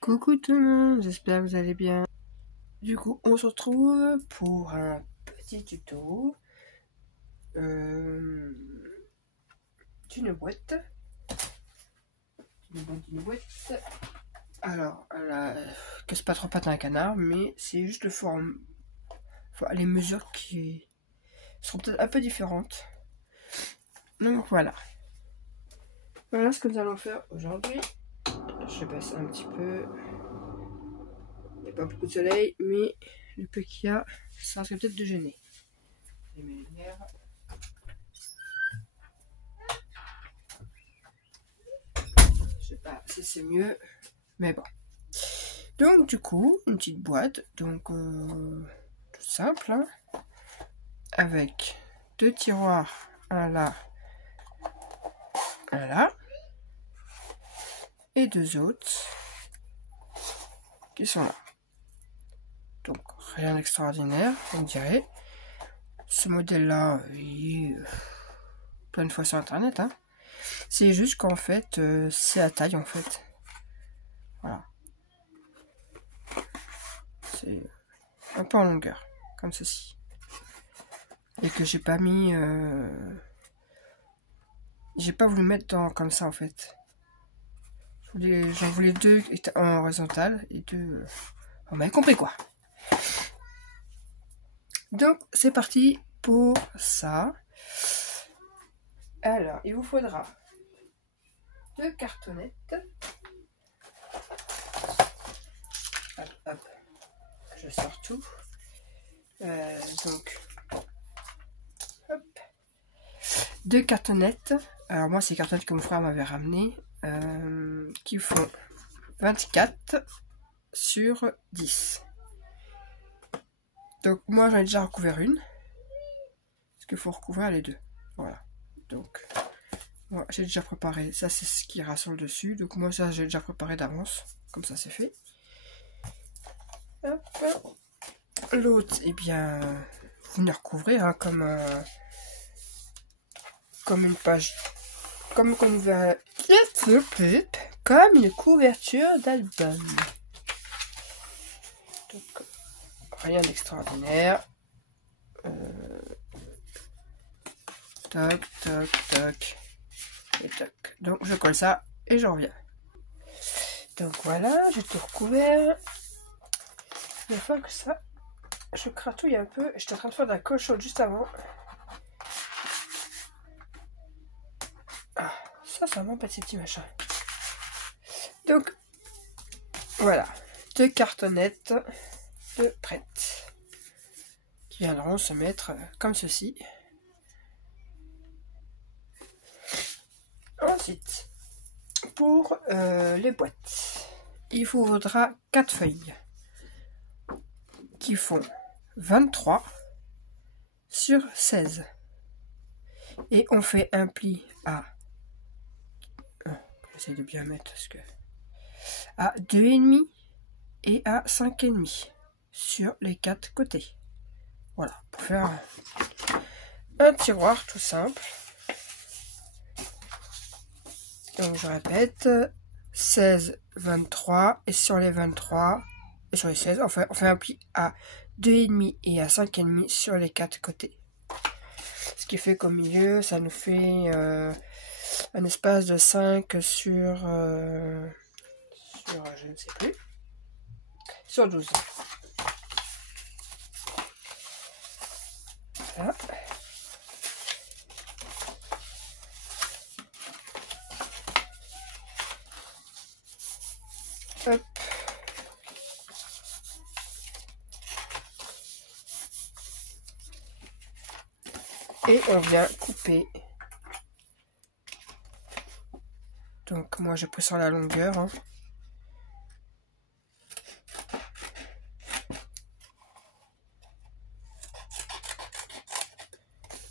Coucou tout le monde, j'espère que vous allez bien. Du coup, on se retrouve pour un petit tuto d'une boîte. D'une boîte. Alors, que c'est pas trop patin à canard, mais c'est juste de forme. Enfin, les mesures qui seront peut-être un peu différentes. Donc voilà. Voilà ce que nous allons faire aujourd'hui. Je baisse un petit peu. Il n'y a pas beaucoup de soleil, mais le peu qu'il y a, ça risque peut-être de gêner. Je mets les lumières. Je sais pas si c'est mieux, mais bon. Donc du coup, une petite boîte, donc tout simple, hein, avec deux tiroirs, un là, un là, et deux autres qui sont là. Donc rien d'extraordinaire, on dirait. Ce modèle-là, il est plein de fois sur internet, hein. C'est juste qu'en fait, c'est à taille en fait. Voilà. C'est un peu en longueur, comme ceci. Et que j'ai pas mis... J'ai pas voulu mettre dans comme ça en fait. J'en voulais deux en horizontal et deux... On m'avait compris quoi. Donc c'est parti pour ça. Alors il vous faudra deux cartonnettes. Hop, hop. Je sors tout. Donc hop. Deux cartonnettes. Alors moi c'est les cartonnettes que mon frère m'avait ramenées. Qui font 24 sur 10. Donc moi j'en ai déjà recouvert une. Parce qu'il faut recouvrir les deux. Voilà. Donc moi j'ai déjà préparé. Ça c'est ce qui ira sur le dessus. Donc moi ça j'ai déjà préparé d'avance. Comme ça c'est fait. L'autre, eh bien, vous venez recouvrir hein, comme une page. Comme une couverture d'album. Donc rien d'extraordinaire. Toc, toc, toc. Et toc. Donc je colle ça et je reviens. Donc voilà, j'ai tout recouvert. Une fois que ça, je cratouille un peu. J'étais en train de faire de la colle chaude juste avant. Ah, ça m'embête ces petits machins. Donc voilà, deux cartonnettes de prêtes qui viendront se mettre comme ceci. Ensuite, pour les boîtes, il vous faudra 4 feuilles qui font 23 sur 16. Et on fait un pli à... J'essaie de bien mettre parce que... à 2,5 et à 5,5 sur les 4 côtés. Voilà, pour faire un tiroir tout simple. Donc je répète, 16, 23, et sur les 23, et sur les 16, on fait un pli à 2,5 et à 5,5 sur les 4 côtés. Ce qui fait qu'au milieu, ça nous fait un espace de 5 sur je ne sais plus, sur 12. Voilà. Hop. Et on vient couper. Donc moi j'ai pris sur la longueur. Hein.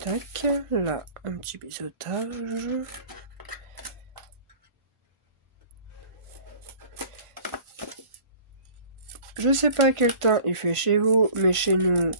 Tac, là un petit biseautage. Je sais pas quel temps il fait chez vous, mais chez nous,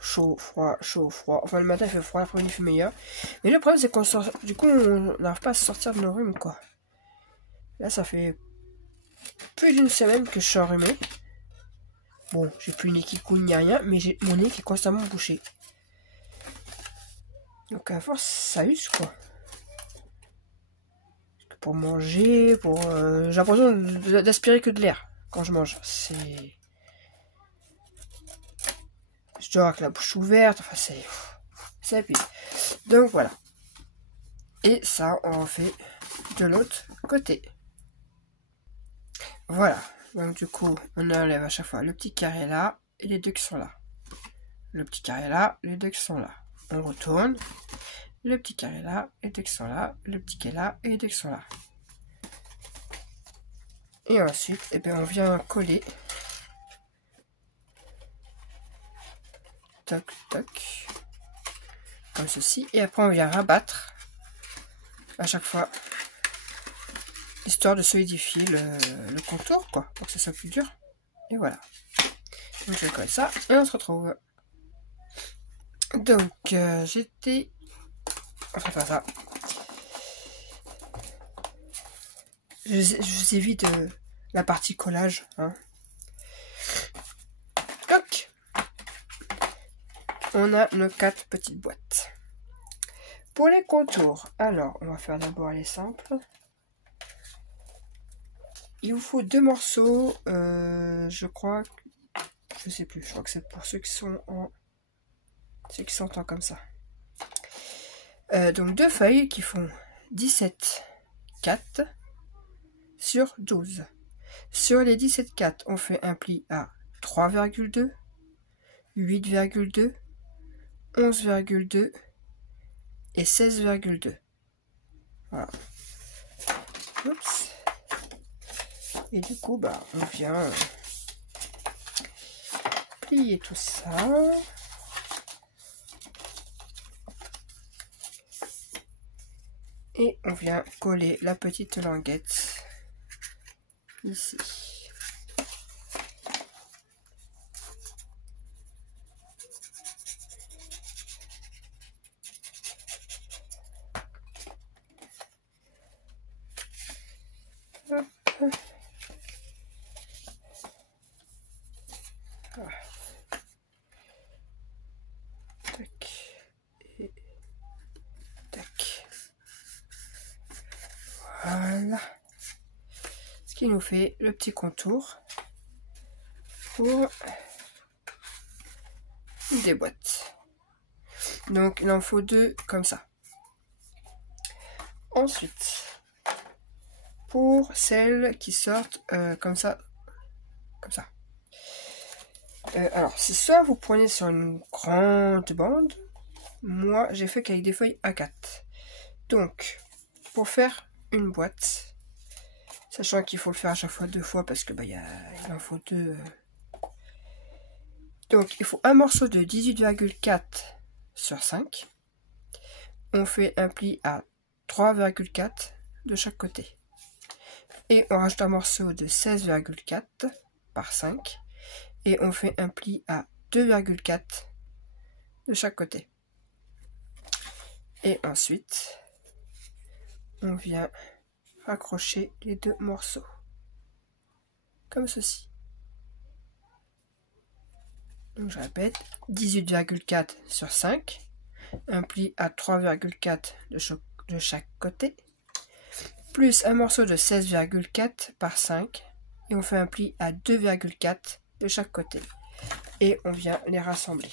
chaud, froid, chaud, froid. Enfin, le matin il fait froid, l'après-midi il fait meilleur. Mais le problème c'est qu'on sort, du coup, on n'arrive pas à sortir de nos rhumes, quoi. Là, ça fait plus d'une semaine que je suis enrhumé. Bon, j'ai plus le nez qui coule ni rien, mais mon nez qui est constamment bouché. Donc à force, ça use quoi. Pour manger, j'ai l'impression d'aspirer que de l'air quand je mange. Je dors avec la bouche ouverte, enfin c'est épique. Donc voilà. Et ça, on en fait de l'autre côté. Voilà. Donc du coup, on enlève à chaque fois le petit carré là et les deux qui sont là. Le petit carré là, les deux qui sont là. On retourne. Le petit carré là, et les deux qui sont là. Le petit qui est là, et les deux qui sont là. Et ensuite, eh bien, on vient coller. Toc, toc. Comme ceci. Et après, on vient rabattre. À chaque fois. Histoire de solidifier le contour, quoi. Pour que ça soit plus dur. Et voilà. Donc, je colle ça. Et on se retrouve. Donc, j'étais... On va faire ça. Je vous évite la partie collage. Hein. Donc, on a nos 4 petites boîtes. Pour les contours, alors, on va faire d'abord les simples. Il vous faut 2 morceaux, je crois, je sais plus, je crois que c'est pour ceux qui sont en comme ça. Donc 2 feuilles qui font 17,4 sur 12. Sur les 17,4, on fait un pli à 3,2, 8,2, 11,2 et 16,2. Voilà. Oups. Et du coup, bah, on vient plier tout ça. Et on vient coller la petite languette ici. Hop. Ah. Tac. Et tac. Voilà. Ce qui nous fait le petit contour pour des boîtes. Donc il en faut 2 comme ça. Ensuite, pour celles qui sortent comme ça, alors, c'est soit vous prenez sur une grande bande, moi j'ai fait qu'avec des feuilles A4. Donc, pour faire une boîte, sachant qu'il faut le faire à chaque fois 2 fois parce que bah, il en faut 2. Donc, il faut un morceau de 18,4 sur 5. On fait un pli à 3,4 de chaque côté. Et on rajoute un morceau de 16,4 par 5. Et on fait un pli à 2,4 de chaque côté. Et ensuite, on vient raccrocher les 2 morceaux. Comme ceci. Donc je répète, 18,4 sur 5. Un pli à 3,4 de chaque côté. Plus un morceau de 16,4 par 5. Et on fait un pli à 2,4 de chaque côté. Et on vient les rassembler.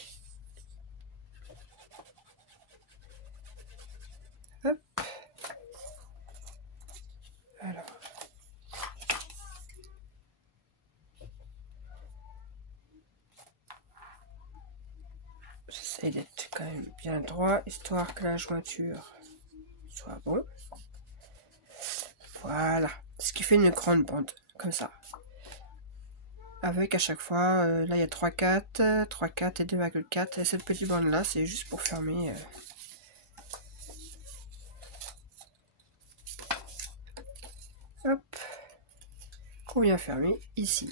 Hop. Alors. J'essaie d'être quand même bien droit, histoire que la jointure soit bon. Voilà. Ce qui fait une grande bande, comme ça. Avec à chaque fois, là il y a 3,4, 3,4 et 2,4. Et cette petite bande là, c'est juste pour fermer. Hop. Qu'on vient fermer ici.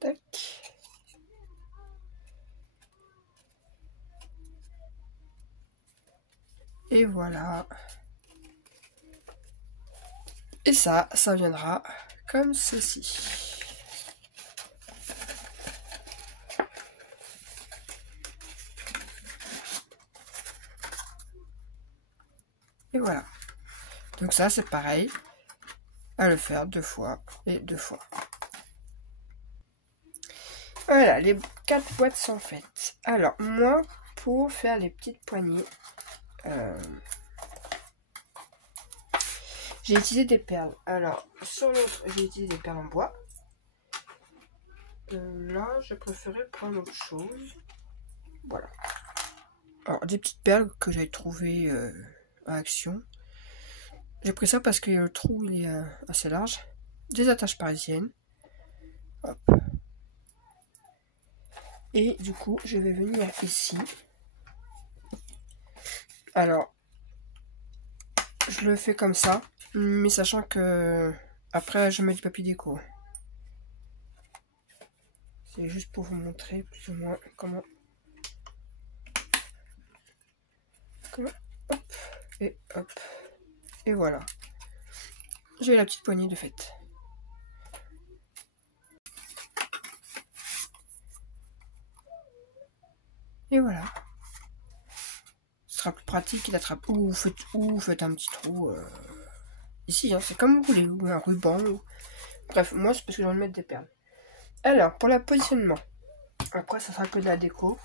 Tac. Et voilà. Et ça viendra comme ceci. Et voilà. Donc ça, c'est pareil. À le faire 2 fois et 2 fois. Voilà, les 4 boîtes sont faites. Alors, moi, pour faire les petites poignées, j'ai utilisé des perles. Alors, sur l'autre, j'ai utilisé des perles en bois. Là, je préférais prendre autre chose. Voilà. Alors, des petites perles que j'avais trouvées à Action. J'ai pris ça parce que le trou, il est assez large. Des attaches parisiennes. Hop. Et du coup, je vais venir ici. Alors, je le fais comme ça, mais sachant que après, je mets du papier déco. C'est juste pour vous montrer plus ou moins comment. Hop, et hop. Et voilà. J'ai la petite poignée de fait. Et voilà. Ce sera plus pratique d'attraper. Ou vous faites un petit trou ici, hein, c'est comme vous voulez, ou un ruban. Ou... Bref, moi c'est parce que j'ai envie de mettre des perles. Alors, pour le positionnement. Après, ça sera que de la déco.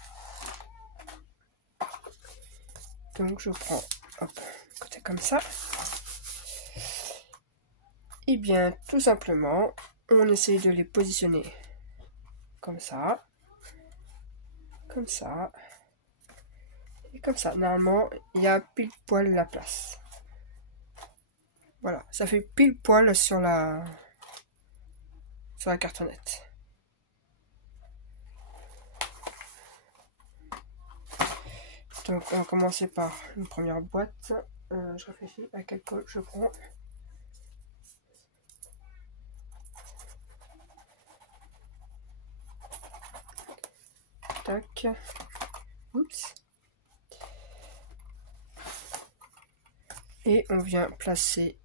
Donc je prends, hop, côté comme ça. Et bien, tout simplement, on essaye de les positionner comme ça, et comme ça. Normalement, il y a pile poil la place. Voilà, ça fait pile poil sur la cartonnette. Donc, on va commencer par une première boîte. Je réfléchis à quelle colle je prends. Tac. Oups. Et on vient placer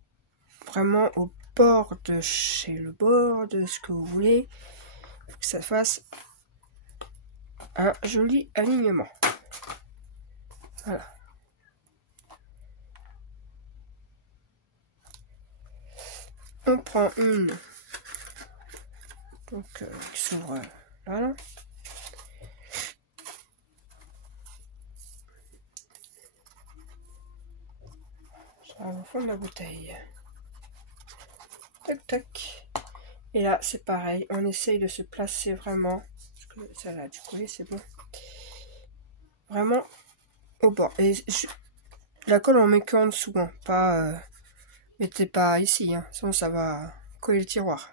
vraiment au bord de chez le bord de ce que vous voulez. Faut que ça fasse un joli alignement. Voilà. On prend une donc qui s'ouvre là. Ça va au fond de la bouteille. Tac tac. Et là c'est pareil, on essaye de se placer vraiment. Parce que ça a dû couler, c'est bon. Vraiment au bord. Et la colle on met qu'en dessous, hein, pas. Mettez pas ici, hein, sinon ça va coller le tiroir.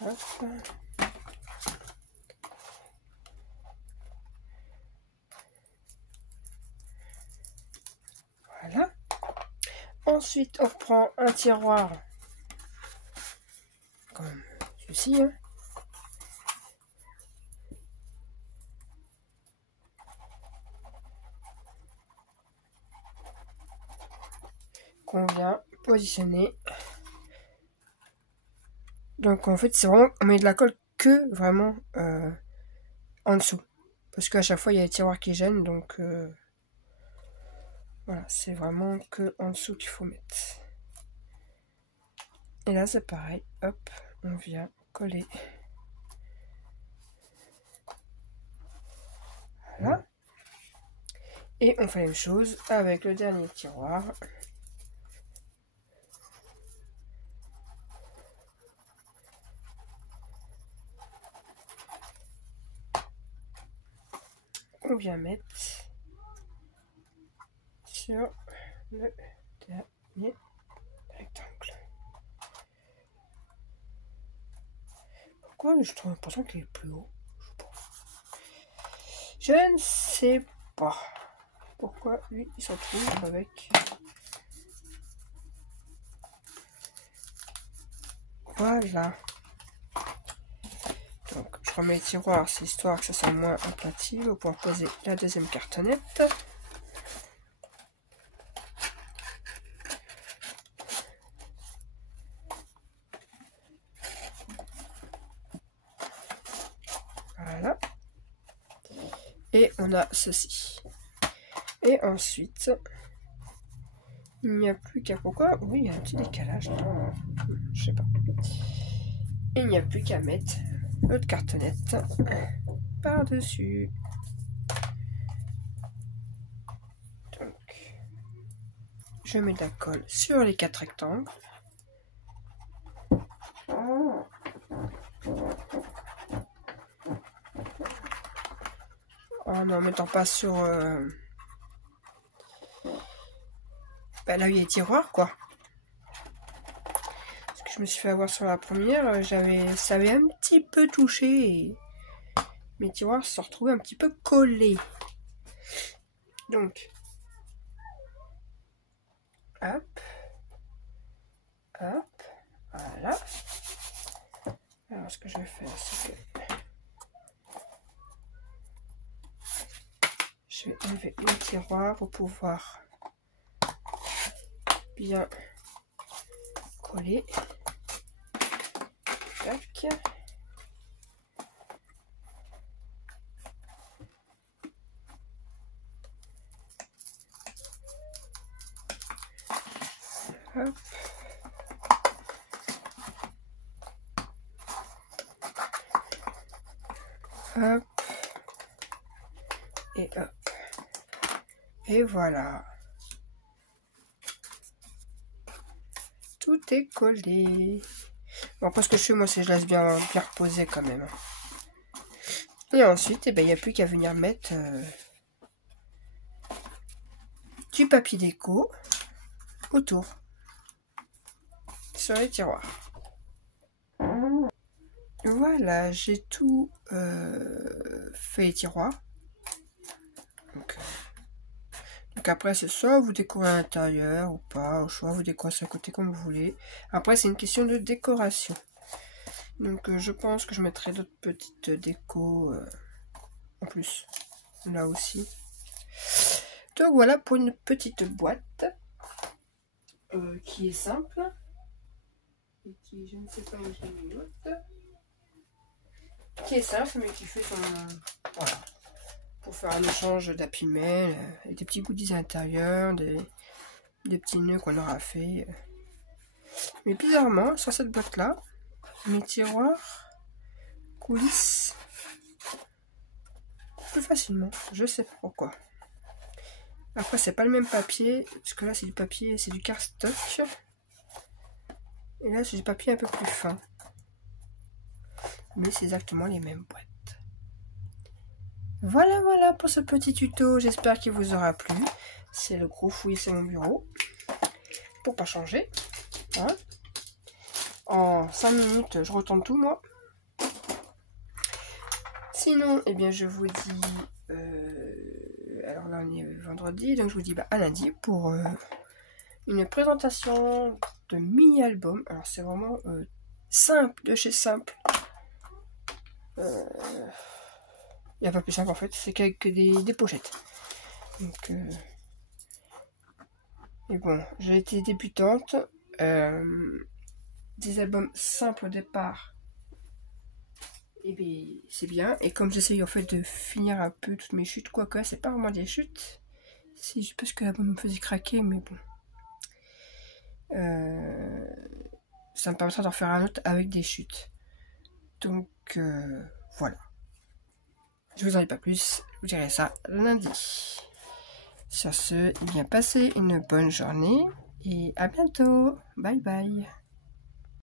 Hop. Voilà. Ensuite, on reprend un tiroir comme ceci. Hein. Qu'on vient positionner. Donc en fait, c'est vraiment, on met de la colle que vraiment en dessous. Parce qu'à chaque fois, il y a les tiroirs qui gênent. Donc voilà, c'est vraiment que en dessous qu'il faut mettre. Et là, c'est pareil. Hop, on vient coller. Voilà. Et on fait la même chose avec le dernier tiroir. On vient mettre sur le dernier rectangle. Pourquoi je trouve l'impression qu'il est plus haut? Je ne sais pas pourquoi lui il s'en trouve avec Voilà. Donc je remets les tiroirs, c'est histoire que ça soit moins aplati. Pour pouvoir poser la deuxième cartonnette. Voilà. Et on a ceci. Et ensuite, il n'y a plus qu'à... Pourquoi? Oui, il y a un petit décalage. Non, je sais pas. Il n'y a plus qu'à mettre notre cartonnette par-dessus. Donc, je mets de la colle sur les 4 rectangles. En en mettant pas sur... là où il y a les tiroirs, quoi. Parce que je me suis fait avoir sur la première, ça avait un petit peu touché et mes tiroirs se sont retrouvés un petit peu collés. Donc, hop, hop, voilà. Alors, ce que je vais faire, c'est que je vais enlever le tiroir pour pouvoir bien coller. Tac. Hop. Hop. Et hop. Et voilà. Tout est collé. Bon, après ce que je fais, moi, c'est que je laisse bien reposer quand même. Et ensuite, il n'y a plus qu'à venir mettre du papier déco autour sur les tiroirs. Voilà, j'ai tout fait les tiroirs. Donc après, c'est soit vous décorez à l'intérieur ou pas, au choix, vous décorez sur le côté comme vous voulez. Après, c'est une question de décoration. Donc je pense que je mettrai d'autres petites décos en plus, là aussi. Donc voilà pour une petite boîte qui est simple. Et qui, je ne sais pas où je l'ai mis l'autre. Qui est simple mais qui fait son... Voilà. Pour faire un échange d'Happy Mail, avec des petits goodies à l'intérieur, des petits nœuds qu'on aura fait. Mais bizarrement, sur cette boîte-là, mes tiroirs coulissent plus facilement. Je sais pas pourquoi. Après, c'est pas le même papier, parce que là, c'est du papier, c'est du cardstock. Et là, c'est du papier un peu plus fin. Mais c'est exactement les mêmes boîtes. Voilà pour ce petit tuto. J'espère qu'il vous aura plu. C'est le gros fouillis sur mon bureau. Pour pas changer. Hein. En 5 minutes, je retourne tout, moi. Sinon, eh bien, je vous dis... alors là, on est vendredi. Donc, je vous dis à lundi pour une présentation de mini-album. Alors, c'est vraiment simple, de chez simple. Il n'y a pas plus simple en fait, c'est qu'avec des pochettes. Donc, et bon, j'ai été débutante. Des albums simples au départ, et bien c'est bien. Et comme j'essaye en fait de finir un peu toutes mes chutes, quoique c'est pas vraiment des chutes, c'est juste parce que l'album me faisait craquer, mais bon. Ça me permettra d'en faire un autre avec des chutes. Donc voilà. Je vous en dis pas plus, je vous dirai ça lundi. Sur ce, bien passez une bonne journée et à bientôt. Bye bye.